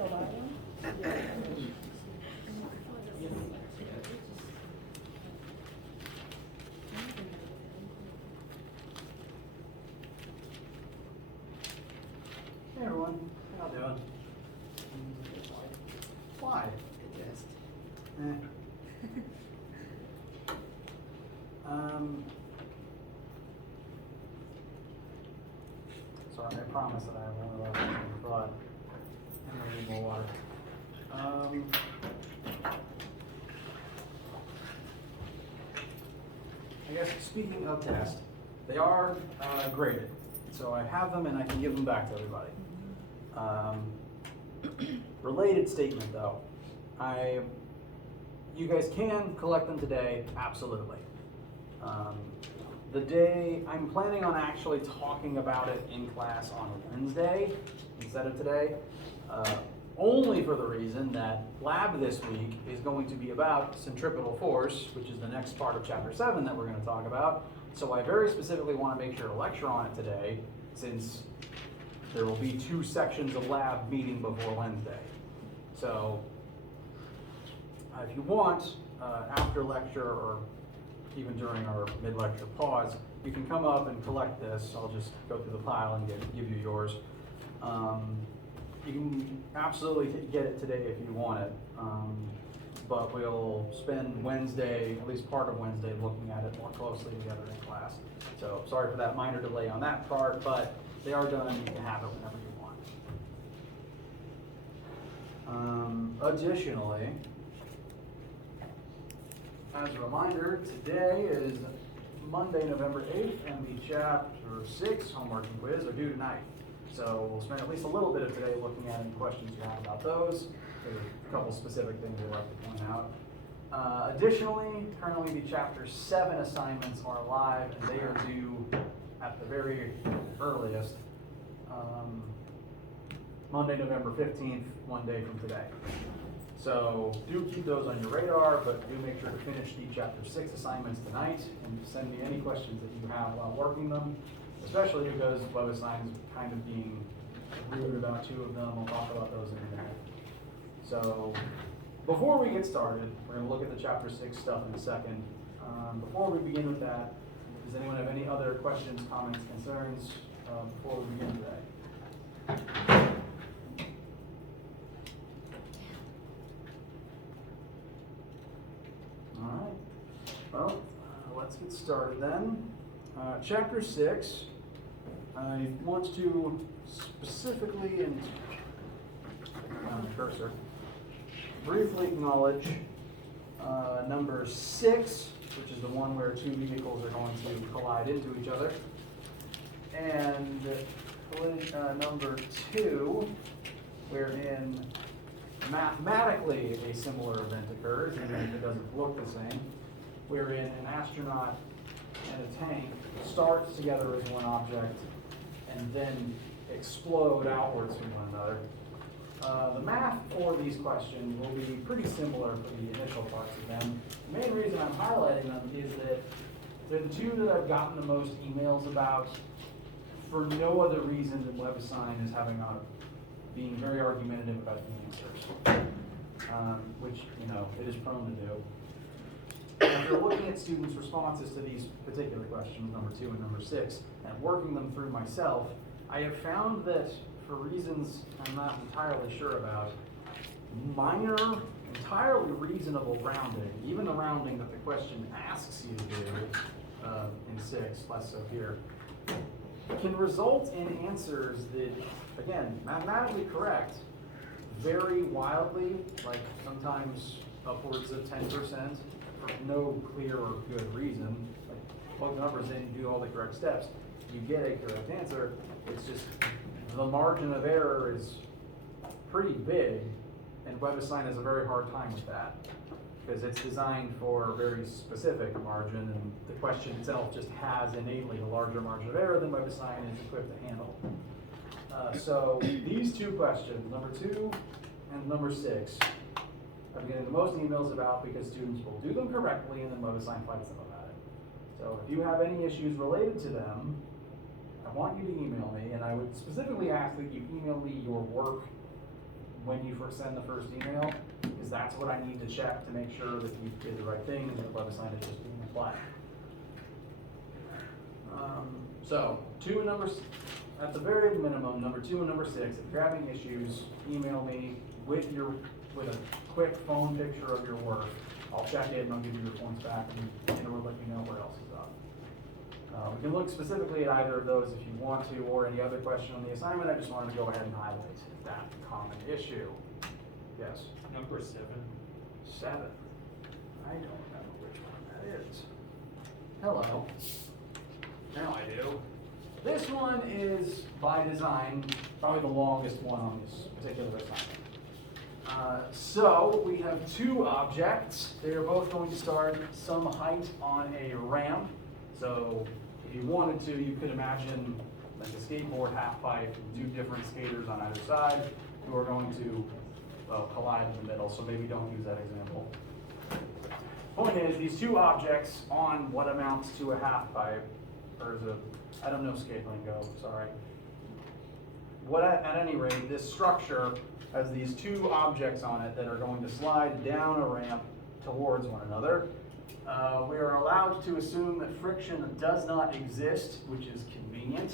Hey everyone, how you doing? Why? Just. Sorry, I promise that I have one of those in the blood. And I need more water. I guess speaking of tests, they are graded. So I have them and I can give them back to everybody. Related statement though, you guys can collect them today, absolutely. The day, I'm planning on actually talking about it in class on Wednesday instead of today, only for the reason that lab this week is going to be about centripetal force, which is the next part of chapter 7 that we're going to talk about. So I very specifically want to make sure to lecture on it today, since there will be 2 sections of lab meeting before Wednesday. So if you want, after lecture or even during our mid-lecture pause, you can come up and collect this. I'll just go through the pile and give you yours. You can absolutely get it today if you want it, but we'll spend Wednesday, at least part of Wednesday, looking at it more closely together in class. So sorry for that minor delay on that part, but they are done and you can have it whenever you want. Additionally, as a reminder, today is Monday, November 8th, and the chapter 6 homework and quiz are due tonight. So we'll spend at least a little bit of today looking at any questions you have about those. There's a couple specific things we'd like to point out. Additionally, currently the chapter 7 assignments are live and they are due at the very earliest Monday, November 15th, one day from today. So do keep those on your radar, but do make sure to finish the chapter 6 assignments tonight and send me any questions that you have while working them, especially because WebAssign is kind of being rude about 2 of them. We'll talk about those in a minute. So before we get started, we're going to look at the chapter 6 stuff in a second. Before we begin with that, does anyone have any other questions, comments, concerns before we begin today? All right. Well, let's get started then. Chapter 6, I want to specifically, and on the cursor, briefly acknowledge number 6, which is the one where 2 vehicles are going to collide into each other, and number 2, wherein mathematically a similar event occurs, even if it doesn't look the same, wherein an astronaut and a tank start together as one object and then explode outwards from one another. The math for these questions will be pretty similar for the initial parts of them. The main reason I'm highlighting them is that they're the 2 that I've gotten the most emails about for no other reason than WebAssign is being very argumentative about the answers, which, it is prone to do. And if you're looking at students' responses to these particular questions, number 2 and number 6, and working them through myself, I have found that for reasons I'm not entirely sure about, minor, entirely reasonable rounding, even the rounding that the question asks you to do in 6, less so here, can result in answers that, again, mathematically correct, vary wildly, like sometimes upwards of 10% for no clear or good reason. Like, plug the numbers in, you do all the correct steps, you get a correct answer. It's just the margin of error is pretty big, and WebAssign has a very hard time with that because it's designed for a very specific margin, and the question itself just has innately a larger margin of error than WebAssign is equipped to handle. So these 2 questions, number 2 and number 6, I'm getting the most emails about because students will do them correctly and then WebAssign fights them about it. So if you have any issues related to them, I want you to email me, and I would specifically ask that you email me your work when you first send the first email, because that's what I need to check to make sure that you did the right thing and that WebAssign is just being applied. So, at the very minimum, number 2 and number 6, if you're having issues, email me with a quick phone picture of your work. I'll check it and I'll give you your points back and we'll let you know what else is up. We can look specifically at either of those if you want to, or any other question on the assignment. I just wanted to go ahead and highlight that common issue. Yes? Number 7. 7. I don't remember which one that is. Hello. Now I do. This one is, by design, probably the longest one on this particular assignment. So we have 2 objects. They are both going to start some height on a ramp. So if you wanted to, you could imagine like a skateboard half pipe, 2 different skaters on either side who are going to collide in the middle. So maybe don't use that example. Point is, these 2 objects on what amounts to a half pipe, or is I don't know skate lingo, sorry. At any rate, this structure has these 2 objects on it that are going to slide down a ramp towards one another. We are allowed to assume that friction does not exist, which is convenient.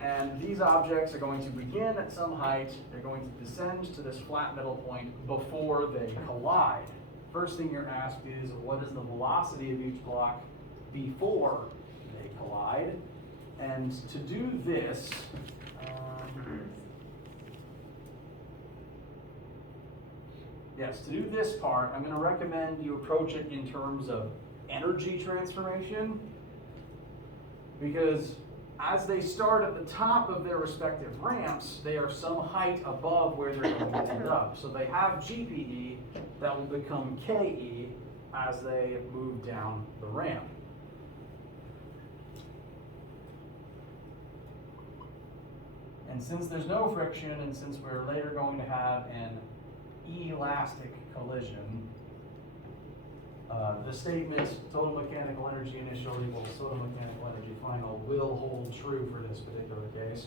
And these objects are going to begin at some height. They're going to descend to this flat middle point before they collide. First thing you're asked is, what is the velocity of each block before they collide? And to do this, to do this part, I'm going to recommend you approach it in terms of energy transformation, because as they start at the top of their respective ramps, they are some height above where they're going to end up. So they have GPE that will become KE as they move down the ramp. And since there's no friction, and since we're later going to have an elastic collision, the statement total mechanical energy initial equals total mechanical energy final will hold true for this particular case.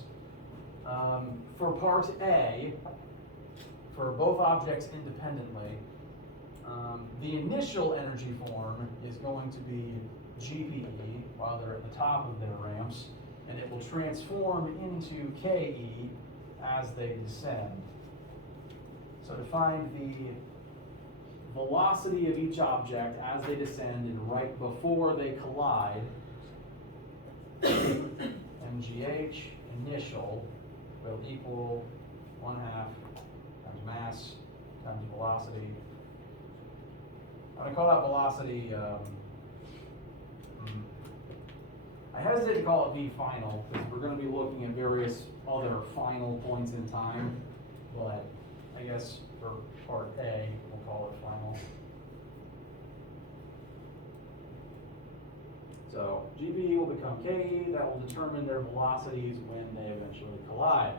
For part A, for both objects independently, the initial energy form is going to be GPE while they're at the top of their ramps, and it will transform into KE as they descend. So to find the velocity of each object as they descend and right before they collide, mgh initial will equal 1/2 times mass times velocity. I'm going to call that velocity, I hesitate to call it V final because we're going to be looking at various other final points in time, but I guess for part A, we'll call it final. So GPE will become KE. That will determine their velocities when they eventually collide.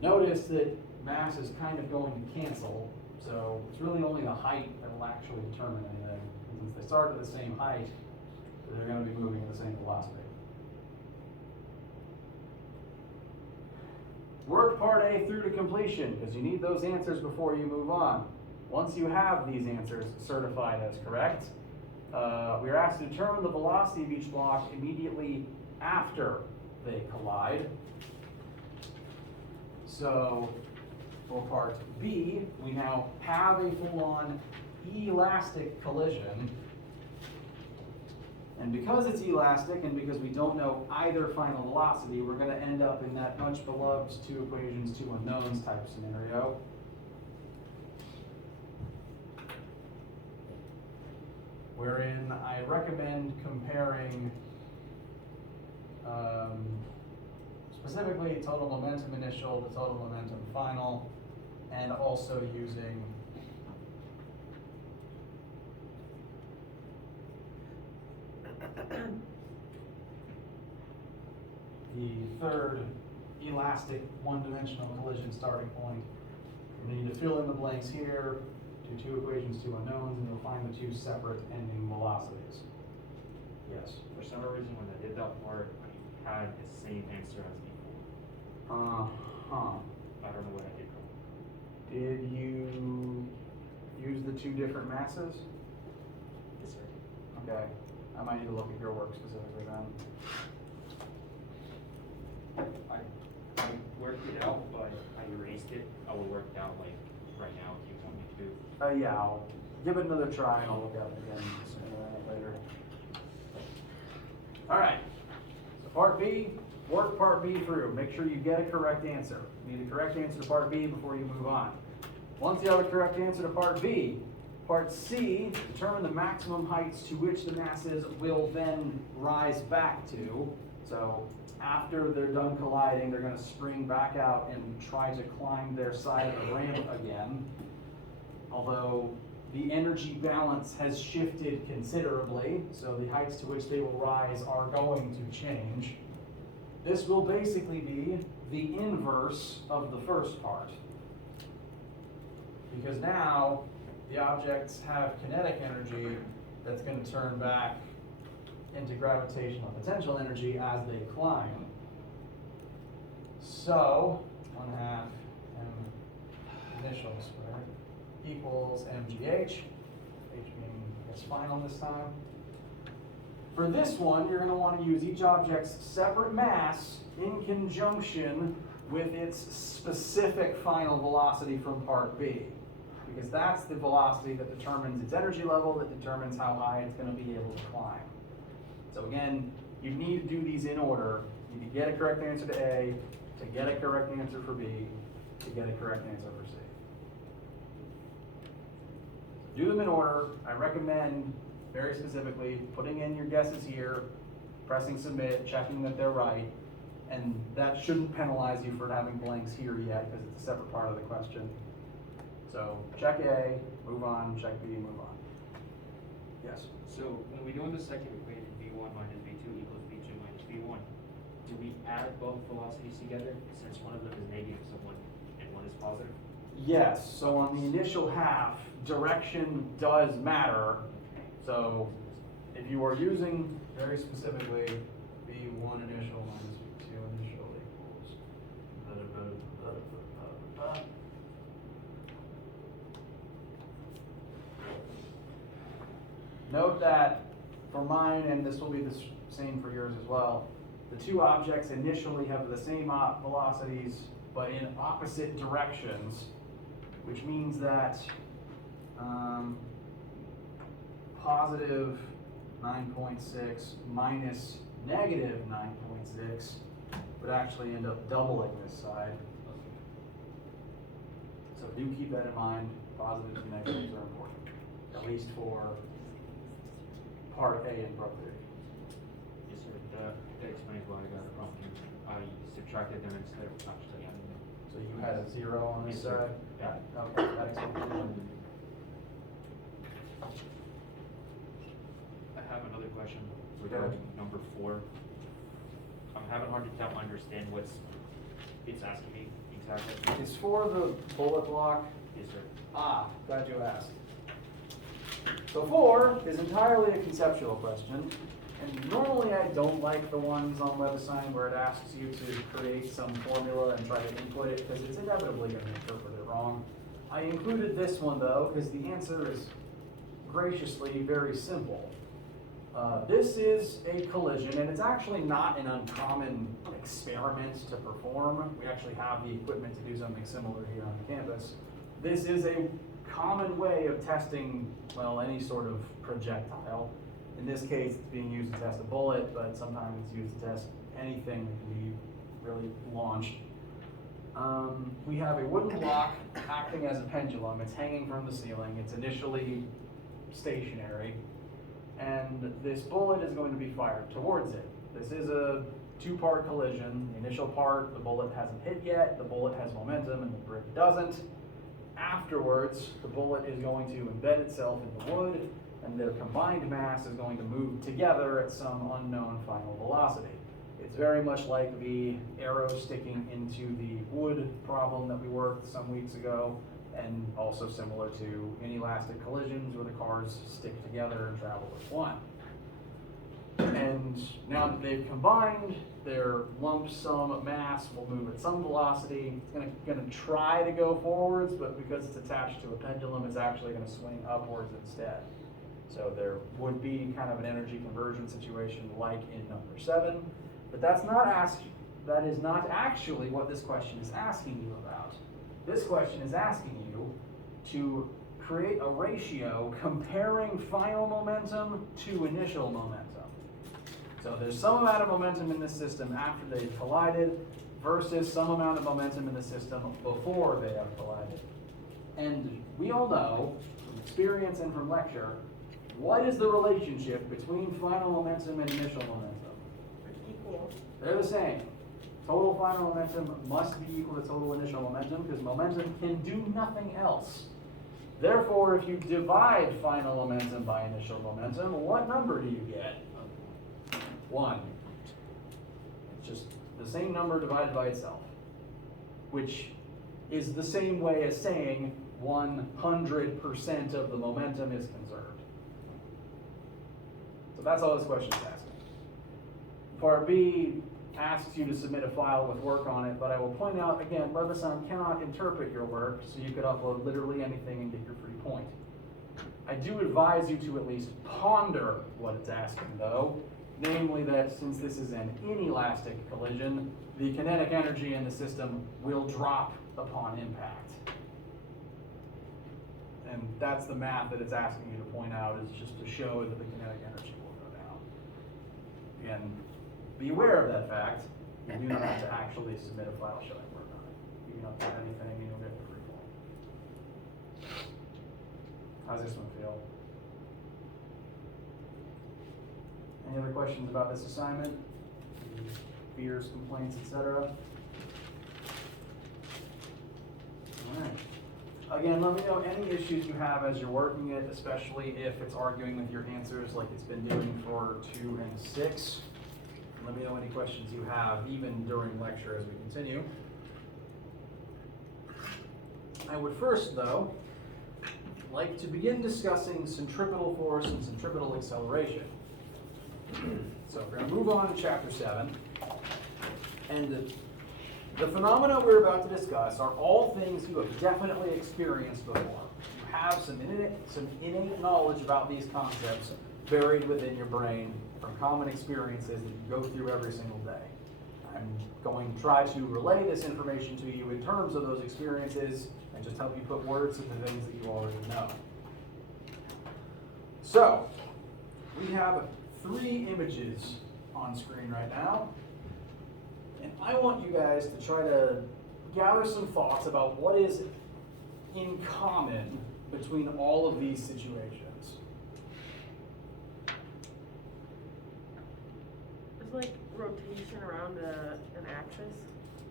Notice that mass is kind of going to cancel, so it's really only the height that will actually determine anything. And since they start at the same height, they're going to be moving at the same velocity. Work part A through to completion, because you need those answers before you move on. Once you have these answers certified as correct, we are asked to determine the velocity of each block immediately after they collide. So for part B, we now have a full-on elastic collision. And because it's elastic and because we don't know either final velocity, we're going to end up in that much beloved 2 equations, 2 unknowns type of scenario. Wherein I recommend comparing specifically total momentum initial to total momentum final, and also using the third elastic one-dimensional collision starting point. We need to fill in the blanks here, do 2 equations, 2 unknowns, and you'll find the 2 separate ending velocities. Yes? For some reason, when I did that part, I had the same answer as before. Uh-huh. I don't know what I did Did you use the two different masses? Yes, sir. Okay, I might need to look at your work specifically then. I worked it out, but I erased it. I will work it out like right now if you want me to. Yeah, I'll give it another try and I'll look at it again sooner or later. All right, so part B, work part B through. Make sure you get a correct answer. You need a correct answer to part B before you move on. Once you have a correct answer to part B, part C, determine the maximum heights to which the masses will then rise back to. So after they're done colliding, they're going to spring back out and try to climb their side of the ramp again. Although the energy balance has shifted considerably, so the heights to which they will rise are going to change. This will basically be the inverse of the first part. Because now the objects have kinetic energy that's going to turn back into gravitational potential energy as they climb. So 1/2 m initial squared equals mgh, h being, I guess, final this time. For this one, you're going to want to use each object's separate mass in conjunction with its specific final velocity from part B. Because that's the velocity that determines its energy level, that determines how high it's going to be able to climb. So again, you need to do these in order. You need to get a correct answer to A, to get a correct answer for B, to get a correct answer for C. Do them in order. I recommend, very specifically, putting in your guesses here, pressing submit, checking that they're right, and that shouldn't penalize you for having blanks here yet, because it's a separate part of the question. So check A, move on, check B, move on. Yes? So when we do in the second equation, v1 minus v2 equals v2 minus v1, do we add both velocities together since one of them is negative and one is positive? Yes, so on the initial half, direction does matter. So if you are using, very specifically, v1 initial minus v2 initial equals note that for mine, and this will be the same for yours as well, the two objects initially have the same velocities, but in opposite directions, which means that positive 9.6 minus negative 9.6 would actually end up doubling this side. So do keep that in mind. Positives and negatives are important, at least for part A and part B. Yes, sir. That explains why I got it wrong. I subtracted them instead of actually adding them. So you had a 0 on this Yes, sir. side? Yeah. Okay, that explains it. I have another question regarding number 4. I'm having a hard time understand what it's asking me exactly. It's for the bullet block. Yes, sir. Ah, glad you asked. So 4 is entirely a conceptual question, and normally I don't like the ones on WebAssign where it asks you to create some formula and try to input it, because it's inevitably going to interpret it wrong. I included this one though, because the answer is graciously very simple. This is a collision, and it's actually not an uncommon experiment to perform. We actually have the equipment to do something similar here on campus. This is a common way of testing, well, any sort of projectile. In this case, it's being used to test a bullet, but sometimes it's used to test anything that can be really launched. We have a wooden block acting as a pendulum. It's hanging from the ceiling. It's initially stationary, and this bullet is going to be fired towards it. This is a 2-part collision. The initial part, the bullet hasn't hit yet. The bullet has momentum, and the brick doesn't. Afterwards, the bullet is going to embed itself in the wood, and their combined mass is going to move together at some unknown final velocity. It's very much like the arrow sticking into the wood problem that we worked some weeks ago, and also similar to inelastic collisions where the cars stick together and travel as one. And now that they've combined, their lump sum mass will move at some velocity. It's gonna try to go forwards, but because it's attached to a pendulum, it's actually gonna swing upwards instead. So there would be kind of an energy conversion situation like in number 7, but that is not actually what this question is asking you about. This question is asking you to create a ratio comparing final momentum to initial momentum. So there's some amount of momentum in this system after they've collided versus some amount of momentum in the system before they have collided. And we all know from experience and from lecture, what is the relationship between final momentum and initial momentum? Equal. They're the same. Total final momentum must be equal to total initial momentum because momentum can do nothing else. Therefore, if you divide final momentum by initial momentum, what number do you get? 1. It's just the same number divided by itself, which is the same way as saying 100% of the momentum is conserved. So that's all this question is asking. Part B asks you to submit a file with work on it, but I will point out again, Levisan cannot interpret your work, so you could upload literally anything and get your free point. I do advise you to at least ponder what it's asking though, namely that since this is an inelastic collision, the kinetic energy in the system will drop upon impact. And that's the math that it's asking you to point out, is just to show that the kinetic energy will go down. Again, be aware of that fact. You do not have to actually submit a file showing work on it. You can upload anything and you'll get the free point. How's this one feel? Any other questions about this assignment? Any fears, complaints, etc.? All right. Again, let me know any issues you have as you're working it, especially if it's arguing with your answers like it's been doing for 2 and 6. Let me know any questions you have, even during lecture as we continue. I would first, though, like to begin discussing centripetal force and centripetal acceleration. So we're going to move on to chapter 7. And the phenomena we're about to discuss are all things you have definitely experienced before. You have some innate knowledge about these concepts buried within your brain from common experiences that you go through every single day. I'm going to try to relay this information to you in terms of those experiences and just help you put words to the things that you already know. So, we have 3 images on screen right now. And I want you guys to try to gather some thoughts about what is in common between all of these situations. It's like rotation around an axis.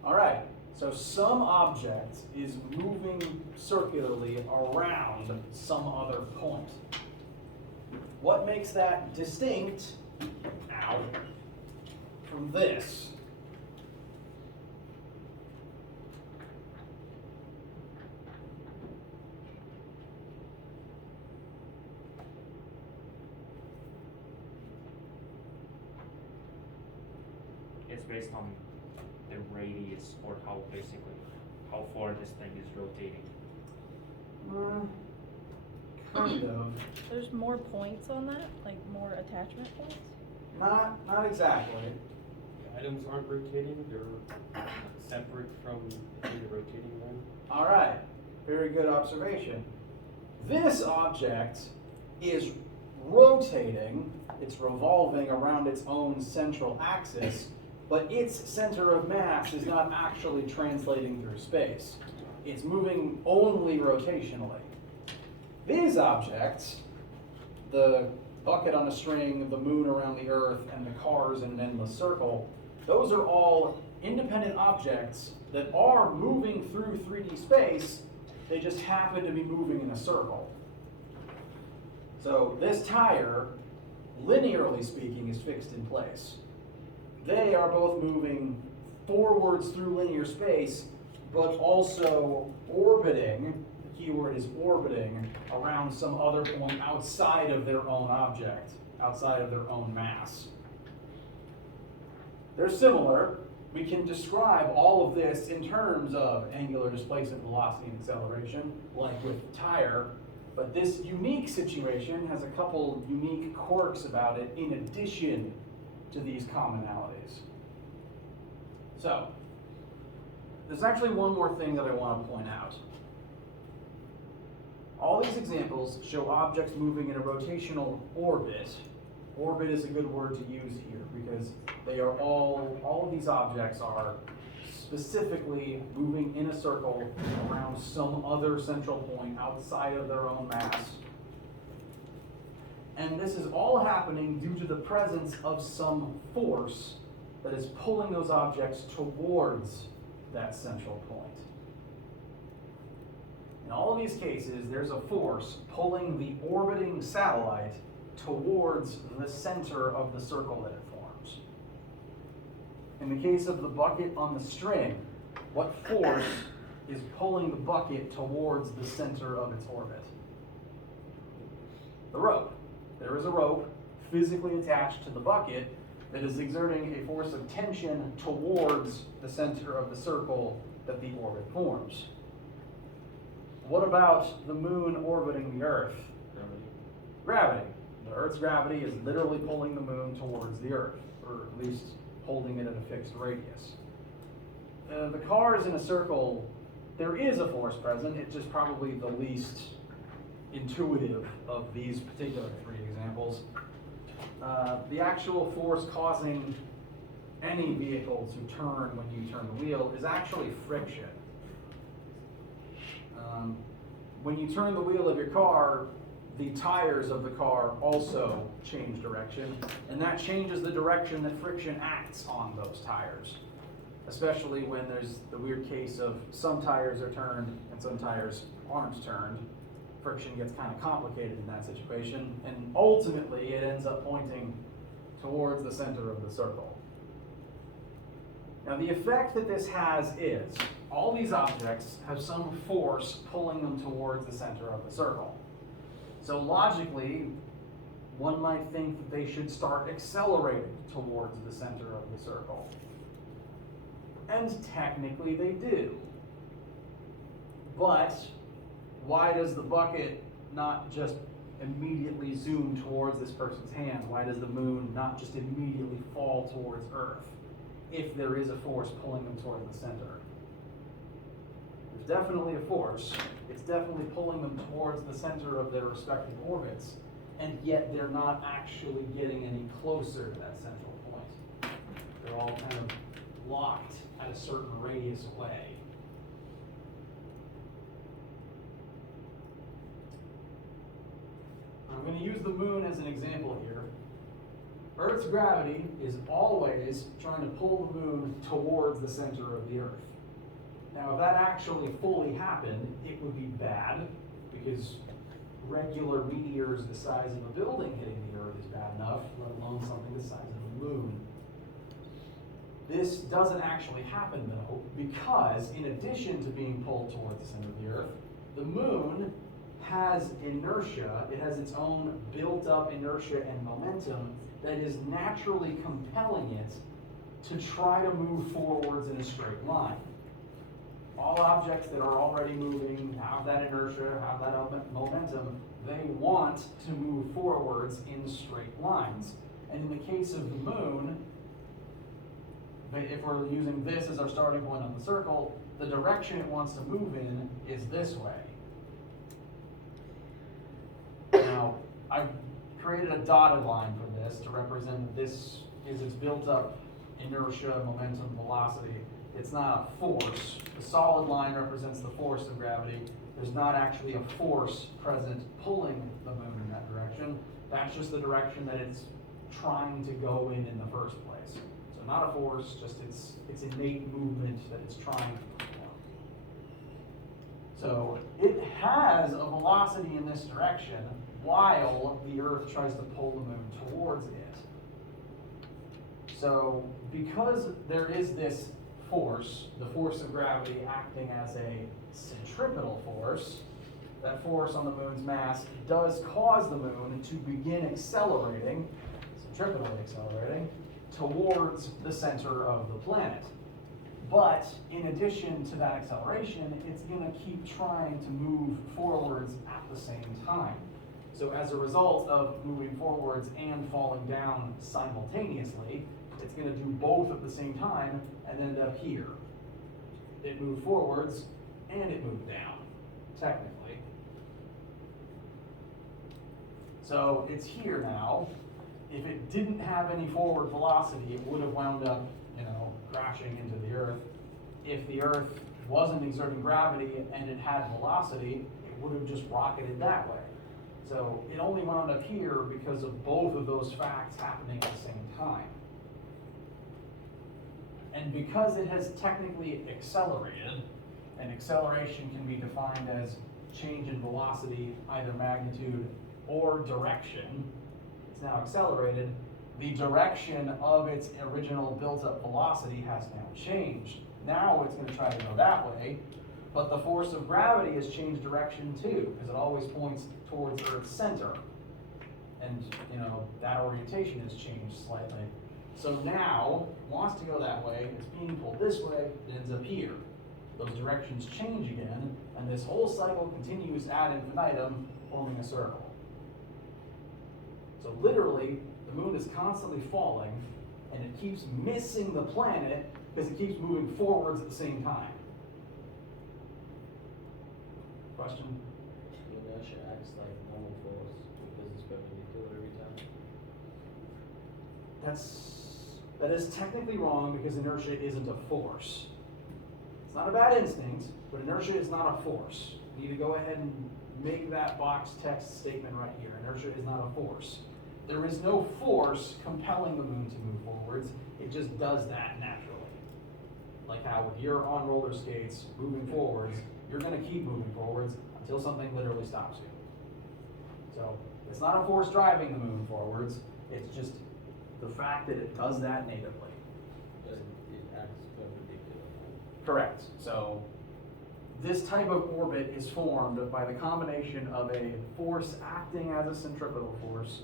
All right, so some object is moving circularly around some other point. What makes that distinct from this? It's based on the radius or how far this thing is rotating. Kind of. There's more points on that, like more attachment points? Not exactly. The items aren't rotating, they're separate from the rotating one. All right, very good observation. This object is rotating, it's revolving around its own central axis, but its center of mass is not actually translating through space. It's moving only rotationally. These objects, the bucket on a string, the moon around the earth, and the cars in an endless circle, those are all independent objects that are moving through 3D space, they just happen to be moving in a circle. So this tire, linearly speaking, is fixed in place. They are both moving forwards through linear space, but also orbiting, the key word is orbiting, around some other point outside of their own object, outside of their own mass. They're similar. We can describe all of this in terms of angular displacement, velocity, and acceleration, like with tire, but this unique situation has a couple unique quirks about it in addition to these commonalities. So, there's actually one more thing that I want to point out. All these examples show objects moving in a rotational orbit. Orbit is a good word to use here because they are all of these objects are specifically moving in a circle around some other central point outside of their own mass. And this is all happening due to the presence of some force that is pulling those objects towards that central point. In all of these cases, there's a force pulling the orbiting satellite towards the center of the circle that it forms. In the case of the bucket on the string, what force is pulling the bucket towards the center of its orbit? The rope. There is a rope physically attached to the bucket that is exerting a force of tension towards the center of the circle that the orbit forms. What about the moon orbiting the Earth? Gravity. The Earth's gravity is literally pulling the moon towards the Earth, or at least holding it at a fixed radius. The cars in a circle, there is a force present, it's just probably the least intuitive of these particular three examples. The actual force causing any vehicle to turn when you turn the wheel is actually friction. When you turn the wheel of your car, the tires of the car also change direction, and that changes the direction that friction acts on those tires, especially when there's the weird case of some tires are turned and some tires aren't turned. Friction gets kind of complicated in that situation, and ultimately it ends up pointing towards the center of the circle. Now the effect that this has is, all these objects have some force pulling them towards the center of the circle. So logically, one might think that they should start accelerating towards the center of the circle. And technically they do. But why does the bucket not just immediately zoom towards this person's hand? Why does the moon not just immediately fall towards Earth if there is a force pulling them toward the center? There's definitely a force. It's definitely pulling them towards the center of their respective orbits, and yet they're not actually getting any closer to that central point. They're all kind of locked at a certain radius away. I'm going to use the moon as an example here. Earth's gravity is always trying to pull the moon towards the center of the Earth. Now, if that actually fully happened, it would be bad, because regular meteors the size of a building hitting the Earth is bad enough, let alone something the size of the moon. This doesn't actually happen, though, because in addition to being pulled towards the center of the Earth, the moon has inertia. It has its own built-up inertia and momentum that is naturally compelling it to try to move forwards in a straight line. All objects that are already moving have that inertia, have that momentum. They want to move forwards in straight lines. And in the case of the moon, if we're using this as our starting point on the circle, the direction it wants to move in is this way. Now, I've created a dotted line for this to represent that this is its built-up inertia, momentum, velocity. It's not a force. The solid line represents the force of gravity. There's not actually a force present pulling the moon in that direction. That's just the direction that it's trying to go in the first place. So not a force, just its innate movement that it's trying to perform. So it has a velocity in this direction while the Earth tries to pull the moon towards it. So because there is this force, the force of gravity acting as a centripetal force, that force on the moon's mass does cause the moon to begin accelerating, centripetally accelerating, towards the center of the planet. But in addition to that acceleration, it's going to keep trying to move forwards at the same time. So as a result of moving forwards and falling down simultaneously, it's going to do both at the same time and end up here. It moved forwards and it moved down, technically. So it's here now. If it didn't have any forward velocity, it would have wound up, crashing into the Earth. If the Earth wasn't exerting gravity and it had velocity, it would have just rocketed that way. So it only wound up here because of both of those facts happening at the same time. And because it has technically accelerated, and acceleration can be defined as change in velocity, either magnitude or direction, it's now accelerated, the direction of its original built-up velocity has now changed. Now it's going to try to go that way, but the force of gravity has changed direction too, because it always points towards Earth's center. And, that orientation has changed slightly. So now, it wants to go that way, it's being pulled this way, it ends up here. Those directions change again, and this whole cycle continues ad infinitum, forming a circle. So literally, the moon is constantly falling, and it keeps missing the planet because it keeps moving forwards at the same time. Question? The inertia acts like normal force because it's perpendicular every time. That is technically wrong because inertia isn't a force. It's not a bad instinct, but inertia is not a force. You need to go ahead and make that box text statement right here. Inertia is not a force. There is no force compelling the moon to move forwards. It just does that naturally. Like how if you're on roller skates moving forwards, you're going to keep moving forwards until something literally stops you. So it's not a force driving the moon forwards. It's just the fact that it does that natively. It acts perpendicular. Correct. So this type of orbit is formed by the combination of a force acting as a centripetal force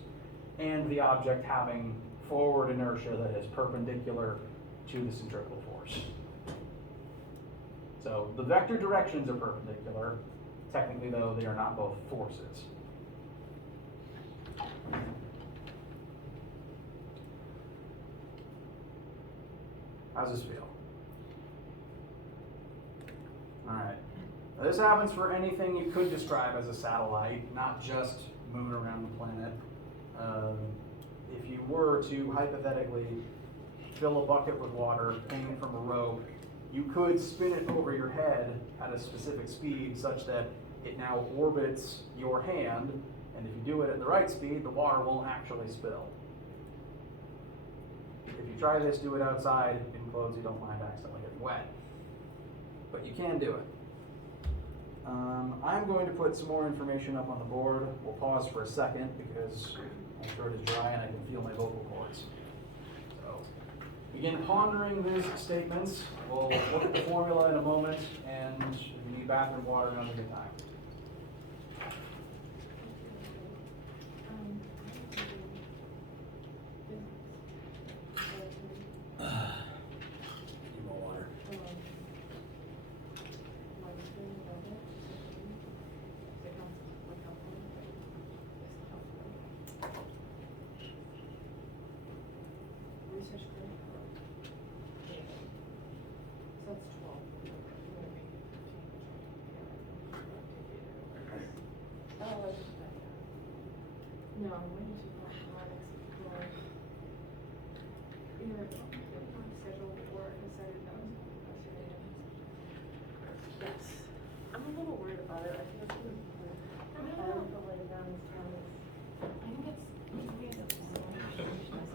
and the object having forward inertia that is perpendicular to the centripetal force. So the vector directions are perpendicular. Technically, though, they are not both forces. How's this feel? All right. Now, this happens for anything you could describe as a satellite, not just moon around the planet. If you were to hypothetically fill a bucket with water, hang it from a rope, you could spin it over your head at a specific speed such that it now orbits your hand, and if you do it at the right speed, the water won't actually spill. If you try this, do it outside in clothes you don't mind accidentally getting wet. But you can do it. I'm going to put some more information up on the board. We'll pause for a second because my throat is dry and I can feel my vocal cords. So, begin pondering these statements. We'll look at the formula in a moment, and if you need bathroom water, now's a good time. Need more water. Research credit card. So that's 12. Oh, no, I'm waiting to go for either on schedule or decided that was yes. I'm a little worried about it. I feel like I don't know. I think it's maybe it's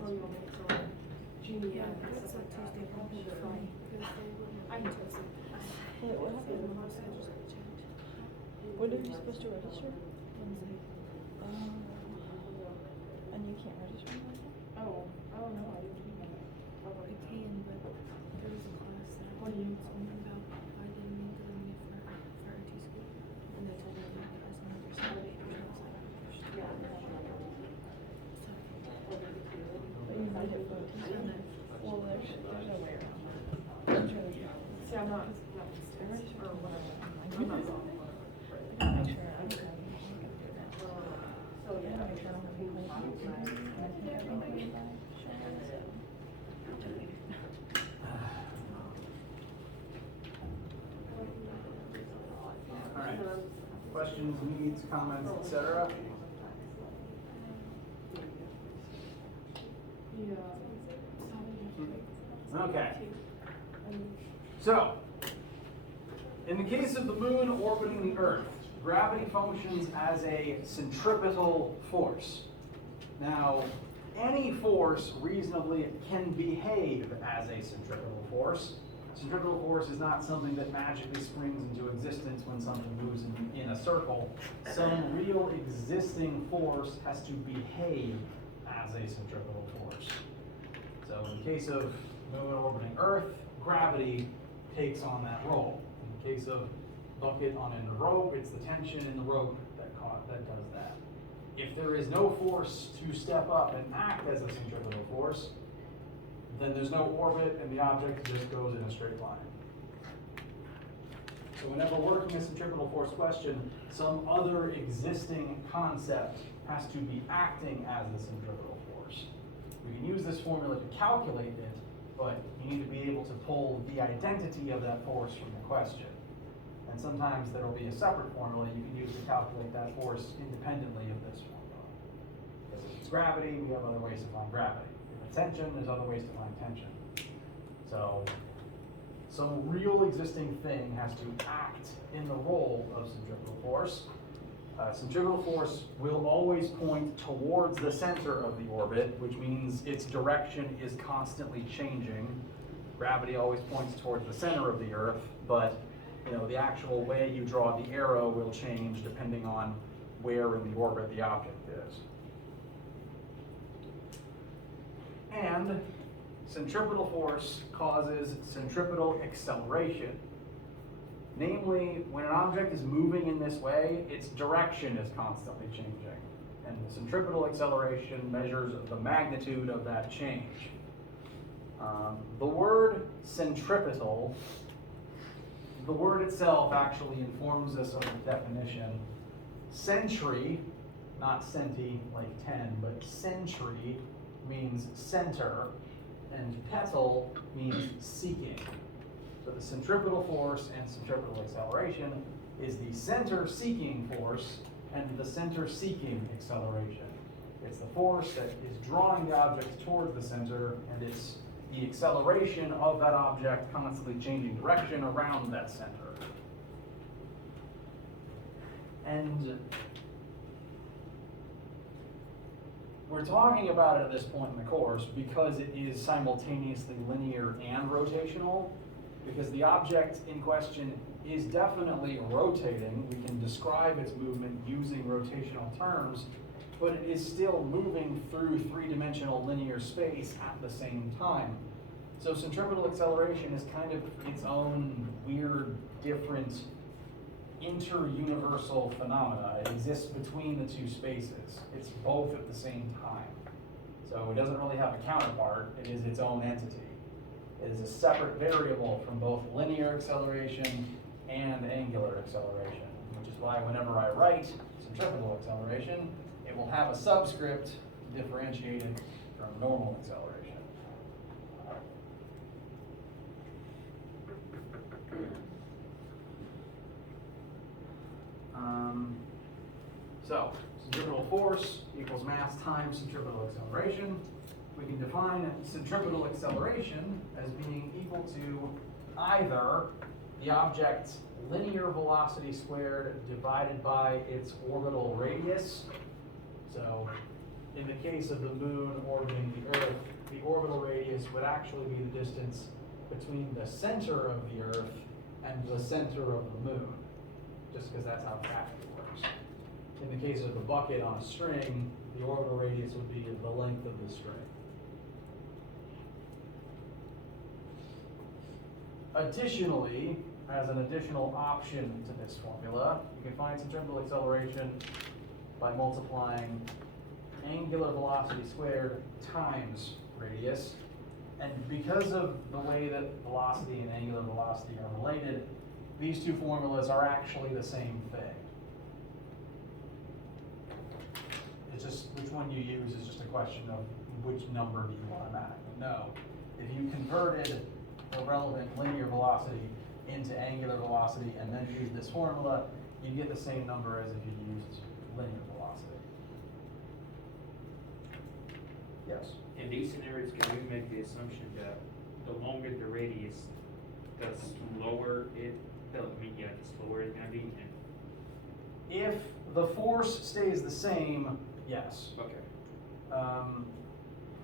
oh, you want me to tell Jeannie, yeah, that's like Tuesday, probably Friday. I need to. Wait, what happened? When are you supposed to register? Wednesday. And you can't register on Wednesday? Oh, no, I didn't do that. I can, but there was a class that What do you- told me about. I didn't need to leave for RT school, and they told me to leave the rest I'm not solving one of I gotta make sure I'm okay. So, I yeah. gotta make sure I don't have any questions. I think everything by Shannon, so. All right. Questions, needs, comments, etc. Okay. So, in the case of the moon orbiting the Earth, gravity functions as a centripetal force. Now, any force reasonably can behave as a centripetal force. Centripetal force is not something that magically springs into existence when something moves in a circle. Some real existing force has to behave as a centripetal force. So in the case of moon orbiting Earth, gravity takes on that role. In the case of bucket on a rope, it's the tension in the rope that does that. If there is no force to step up and act as a centripetal force, then there's no orbit and the object just goes in a straight line. So whenever working a centripetal force question, some other existing concept has to be acting as the centripetal force. We can use this formula to calculate it, but you need to be able to pull the identity of that force from the question. And sometimes there will be a separate formula you can use to calculate that force independently of this formula. Because if it's gravity, we have other ways to find gravity. If it's tension, there's other ways to find tension. So, some real existing thing has to act in the role of centripetal force. Centripetal force will always point towards the center of the orbit, which means its direction is constantly changing. Gravity always points towards the center of the Earth, but the actual way you draw the arrow will change depending on where in the orbit the object is. And centripetal force causes centripetal acceleration. Namely, when an object is moving in this way, its direction is constantly changing. And the centripetal acceleration measures the magnitude of that change. The word centripetal, the word itself actually informs us of the definition. Century, not centi like 10, but century means center, and petal means seeking. So the centripetal force and centripetal acceleration is the center seeking force and the center seeking acceleration. It's the force that is drawing the object towards the center, and it's the acceleration of that object constantly changing direction around that center. And we're talking about it at this point in the course because it is simultaneously linear and rotational, because the object in question is definitely rotating. We can describe its movement using rotational terms, but it is still moving through three-dimensional linear space at the same time. So centripetal acceleration is kind of its own weird, different, inter-universal phenomena. It exists between the two spaces. It's both at the same time. So it doesn't really have a counterpart. It is its own entity. It is a separate variable from both linear acceleration and angular acceleration, which is why whenever I write centripetal acceleration, it will have a subscript differentiated from normal acceleration. So, centripetal force equals mass times centripetal acceleration. We can define centripetal acceleration as being equal to either the object's linear velocity squared divided by its orbital radius. So, in the case of the moon orbiting the Earth, the orbital radius would actually be the distance between the center of the Earth and the center of the moon, just because that's how gravity works. In the case of the bucket on a string, the orbital radius would be the length of the string. Additionally, as an additional option to this formula, you can find centripetal acceleration by multiplying angular velocity squared times radius. And because of the way that velocity and angular velocity are related, these two formulas are actually the same thing. It's just which one you use is just a question of which number do you automatically know. If you converted the relevant linear velocity into angular velocity and then use this formula, you get the same number as if you used linear velocity. Yes? In these scenarios, can we make the assumption that the longer the radius, the slower the slower it's gonna be? And If the force stays the same, yes. okay.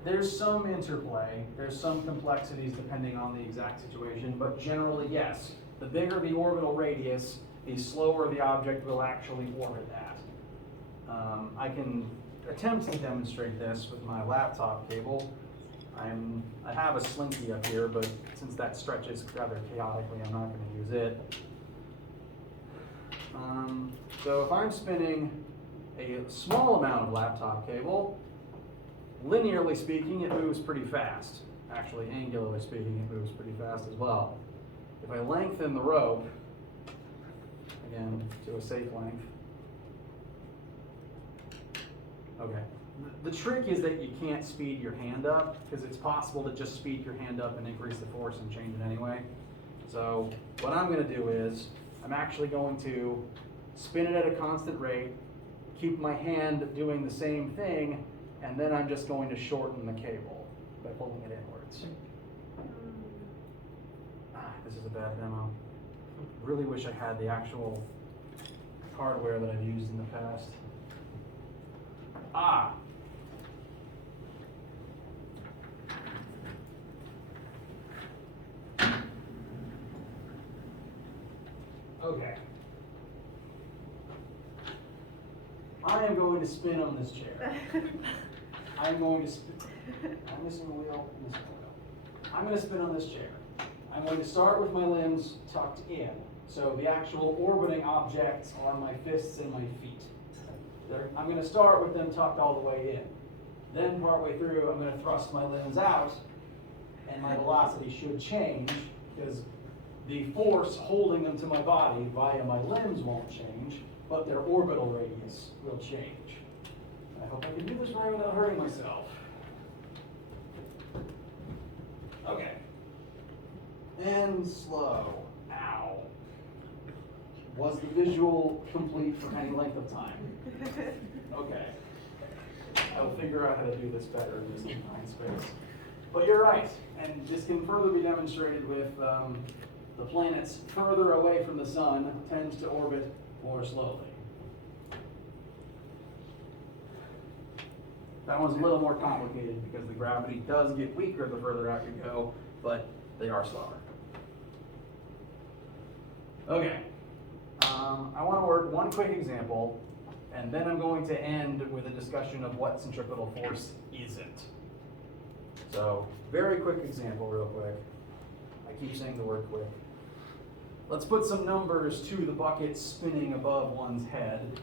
There's some interplay, there's some complexities depending on the exact situation, but generally, yes. The bigger the orbital radius, the slower the object will actually orbit at. I can attempt to demonstrate this with my laptop cable. I have a slinky up here, but since that stretches rather chaotically, I'm not going to use it. So if I'm spinning a small amount of laptop cable, linearly speaking, it moves pretty fast. Actually, angularly speaking, it moves pretty fast as well. If I lengthen the rope, again, to a safe length. Okay. The trick is that you can't speed your hand up, because it's possible to just speed your hand up and increase the force and change it anyway. So what I'm going to do is, I'm actually going to spin it at a constant rate, keep my hand doing the same thing, and then I'm just going to shorten the cable by pulling it inwards. This is a bad demo. Really wish I had the actual hardware that I've used in the past. Okay. I am going to spin on this chair. I'm going to spin. I'm missing a wheel. Missing a wheel. I'm going to spin on this chair. I'm going to start with my limbs tucked in. So the actual orbiting objects are my fists and my feet. I'm going to start with them tucked all the way in. Then partway through, I'm going to thrust my limbs out, and my velocity should change, because the force holding them to my body via my limbs won't change, but their orbital radius will change. I hope I can do this right without hurting myself. Okay. And slow. Ow. Was the visual complete for any length of time? Okay. I'll figure out how to do this better in this confined space. But you're right, and this can further be demonstrated with the planets further away from the sun tends to orbit more slowly. That one's a little more complicated because the gravity does get weaker the further out you go, but they are slower. Okay. I want to work one quick example, and then I'm going to end with a discussion of what centripetal force isn't. So, very quick example real quick. I keep saying the word quick. Let's put some numbers to the bucket spinning above one's head.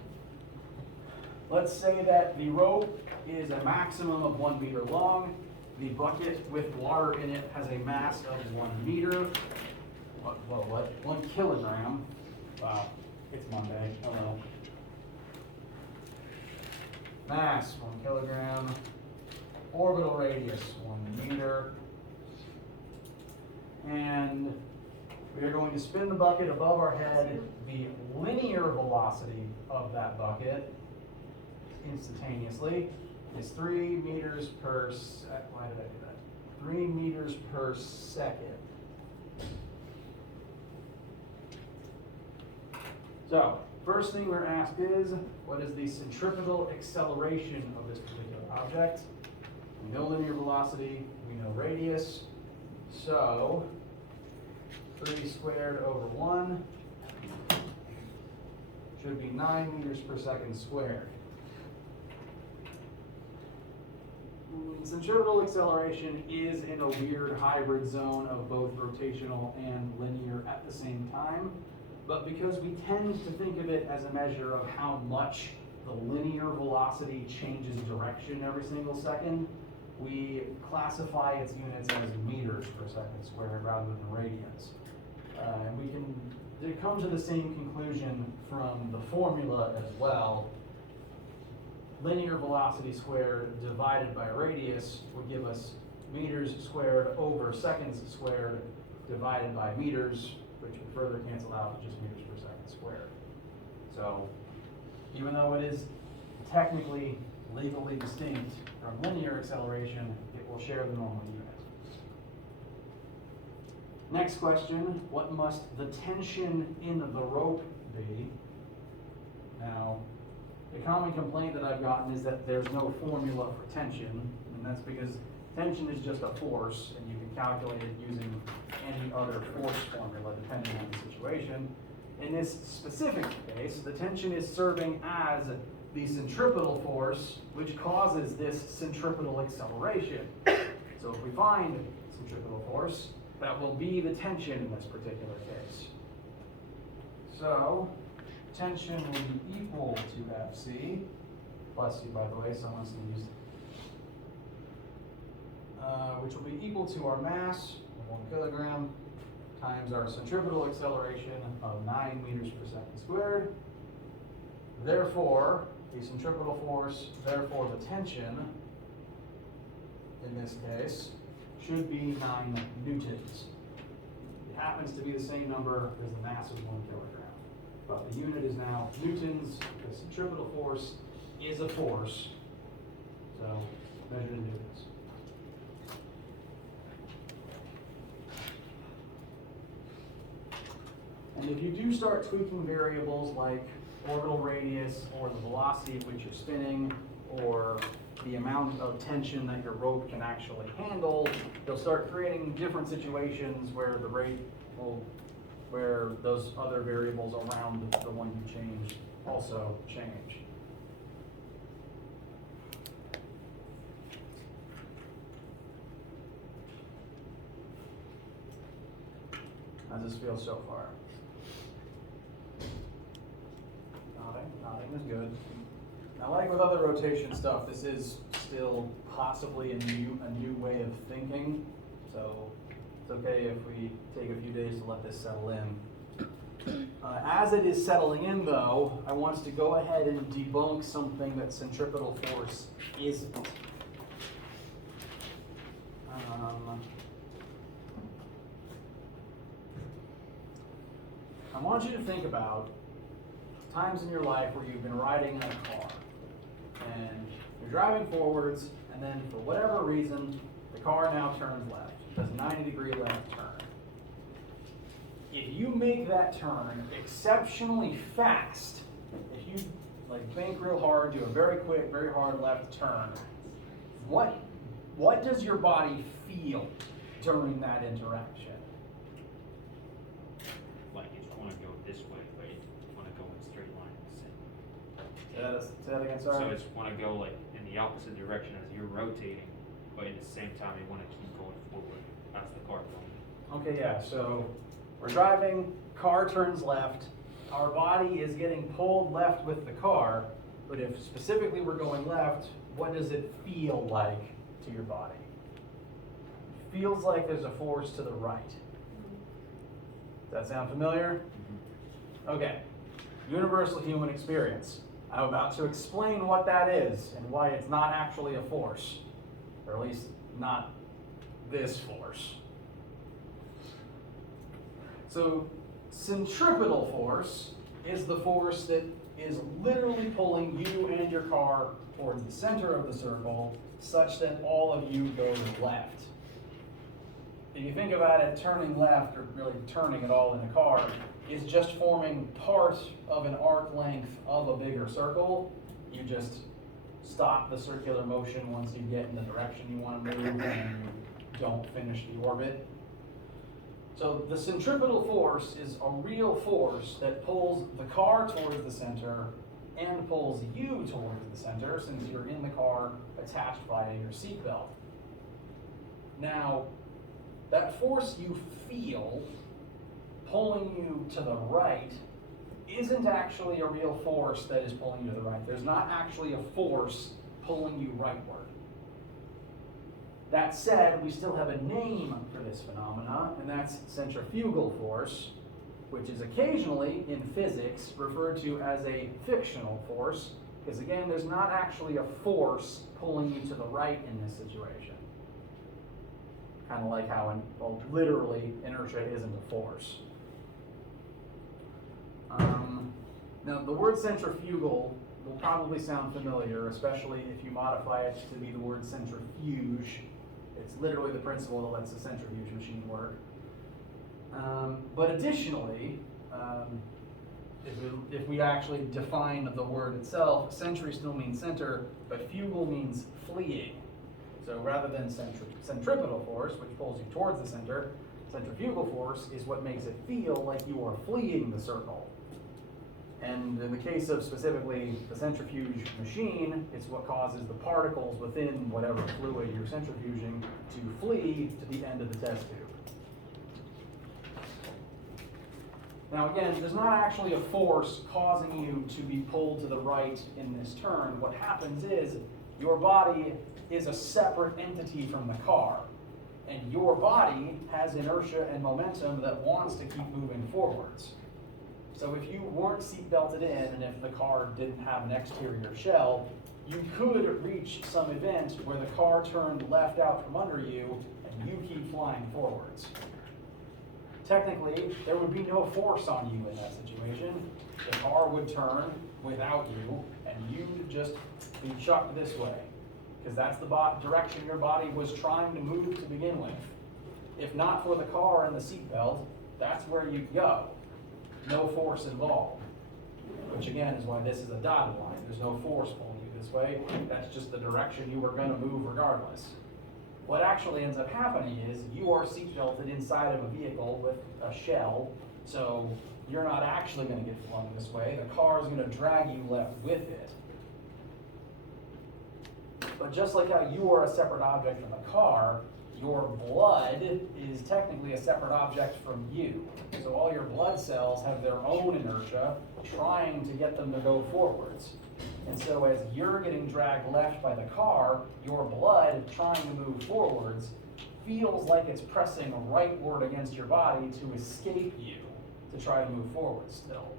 Let's say that the rope is a maximum of 1 meter long. The bucket with water in it has a mass of 1 meter. What? 1 kilogram. Wow, it's Monday. Hello. Mass, 1 kilogram. Orbital radius, 1 meter. And we are going to spin the bucket above our head. The linear velocity of that bucket instantaneously is 3 meters per second. Why did I do that? 3 meters per second. So, first thing we're asked is, what is the centripetal acceleration of this particular object? We know linear velocity, we know radius, so 3 squared over 1 should be 9 meters per second squared. Centripetal acceleration is in a weird hybrid zone of both rotational and linear at the same time, but because we tend to think of it as a measure of how much the linear velocity changes direction every single second, we classify its units as meters per second squared rather than radians. And we can to come to the same conclusion from the formula as well, linear velocity squared divided by radius would give us meters squared over seconds squared divided by meters, which would further cancel out to just meters per second squared. So even though it is technically legally distinct from linear acceleration, it will share the normal unit. Next question, what must the tension in the rope be? Now, the common complaint that I've gotten is that there's no formula for tension, and that's because tension is just a force, and you can calculate it using any other force formula depending on the situation. In this specific case, the tension is serving as the centripetal force, which causes this centripetal acceleration. So if we find centripetal force, that will be the tension in this particular case. So tension will be equal to Fc, plus U by the way, someone wants to use, which will be equal to our mass of 1 kilogram times our centripetal acceleration of 9 meters per second squared. Therefore, the centripetal force, therefore the tension, in this case, should be 9 newtons. It happens to be the same number as the mass of 1 kilogram. But the unit is now newtons, because centripetal force is a force, so measured in newtons. And if you do start tweaking variables like orbital radius or the velocity at which you're spinning or the amount of tension that your rope can actually handle, you'll start creating different situations where the rate will, where those other variables around the one you changed also change. How's this feel so far? Nodding is good. Now, like with other rotation stuff, this is still possibly a new way of thinking. So it's okay if we take a few days to let this settle in. As it is settling in, though, I want to go ahead and debunk something that centripetal force isn't. I want you to think about times in your life where you've been riding in a car and you're driving forwards, and then for whatever reason the car now turns left, does a 90-degree left turn. If you make that turn exceptionally fast, if you like bank real hard, do a very quick, very hard left turn, what does your body feel during that interaction? Like it's want to go this way, but it want to go in a straight line. Say that again, sorry. So it's want to go like in the opposite direction as you're rotating, but at the same time you want to keep going forward as the car going. Okay, yeah, so we're driving, car turns left, our body is getting pulled left with the car, but if specifically we're going left, what does it feel like to your body? It feels like there's a force to the right. Does that sound familiar? Okay, universal human experience. I'm about to explain what that is and why it's not actually a force, or at least not this force. So centripetal force is the force that is literally pulling you and your car towards the center of the circle such that all of you go left. If you think about it, turning left, or really turning at all in a car, is just forming part of an arc length of a bigger circle. You just stop the circular motion once you get in the direction you want to move and you don't finish the orbit. So the centripetal force is a real force that pulls the car towards the center and pulls you towards the center since you're in the car attached via your seatbelt. Now, that force you feel pulling you to the right isn't actually a real force that is pulling you to the right. There's not actually a force pulling you rightward. That said, we still have a name for this phenomena, and that's centrifugal force. which is occasionally in physics referred to as a fictional force, because again, there's not actually a force pulling you to the right in this situation. Kind of like how, well, literally, inertia isn't a force. Now, the word centrifugal will probably sound familiar, especially if you modify it to be the word centrifuge. It's literally the principle that lets a centrifuge machine work. But additionally, if we actually define the word itself, century still means center, but fugal means fleeing. So rather than centripetal force, which pulls you towards the center, centrifugal force is what makes it feel like you are fleeing the circle. And in the case of specifically the centrifuge machine, it's what causes the particles within whatever fluid you're centrifuging to flee to the end of the test tube. Now again, there's not actually a force causing you to be pulled to the right in this turn. What happens is your body is a separate entity from the car. And your body has inertia and momentum that wants to keep moving forwards. So if you weren't seat belted in and if the car didn't have an exterior shell, you could reach some event where the car turned left out from under you and you keep flying forwards. Technically, there would be no force on you in that situation. The car would turn without you and you'd just be chucked this way, because that's the direction your body was trying to move to begin with. If not for the car and the seatbelt, that's where you'd go. No force involved, which again is why this is a dotted line. There's no force pulling you this way. That's just the direction you were going to move regardless. What actually ends up happening is you are seatbelted inside of a vehicle with a shell, so you're not actually going to get flung this way. The car is going to drag you left with it. But just like how you are a separate object from the car, your blood is technically a separate object from you. So all your blood cells have their own inertia trying to get them to go forwards. And so as you're getting dragged left by the car, your blood trying to move forwards feels like it's pressing rightward against your body to escape you, to try to move forward still.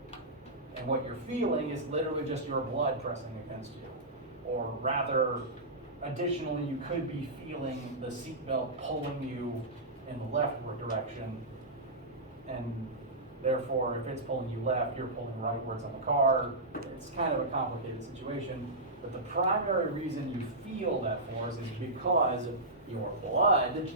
And what you're feeling is literally just your blood pressing against you. Or rather, additionally, you could be feeling the seatbelt pulling you in the leftward direction, and therefore, if it's pulling you left, you're pulling rightwards on the car. It's kind of a complicated situation, but the primary reason you feel that force is because your blood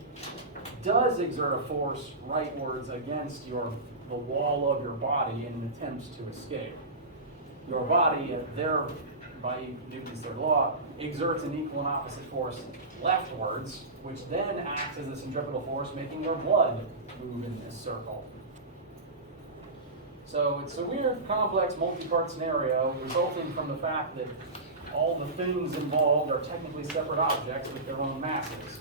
does exert a force rightwards against the wall of your body in an attempt to escape. Your body, by Newton's third law, exerts an equal and opposite force leftwards, which then acts as a centripetal force, making your blood move in this circle. So it's a weird, complex, multi-part scenario resulting from the fact that all the things involved are technically separate objects with their own masses.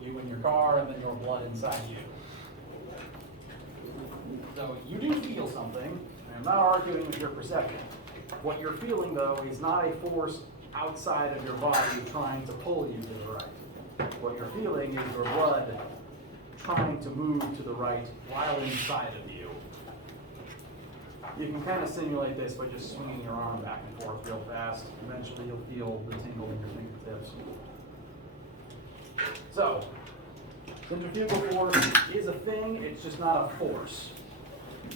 You and your car, and then your blood inside you. So you do feel something, and I'm not arguing with your perception. What you're feeling, though, is not a force outside of your body trying to pull you to the right. What you're feeling is your blood trying to move to the right while inside of you. You can kind of simulate this by just swinging your arm back and forth real fast. Eventually you'll feel the tingle in your fingertips. So, centrifugal force is a thing, it's just not a force.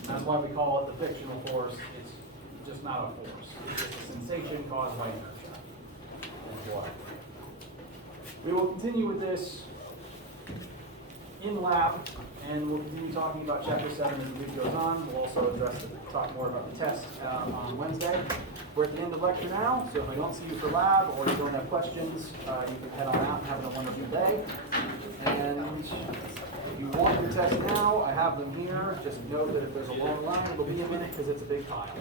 That's why we call it the fictional force. It's just not a force. It's just a sensation caused by inertia. That's why. We will continue with this in lab, and we'll continue talking about Chapter 7 as the week goes on. We'll also talk more about the test on Wednesday. We're at the end of lecture now, so if I don't see you for lab or you don't have questions, you can head on out and have a wonderful day. And if you want your test now, I have them here. Just know that if there's a long line, it'll be a minute because it's a big pile.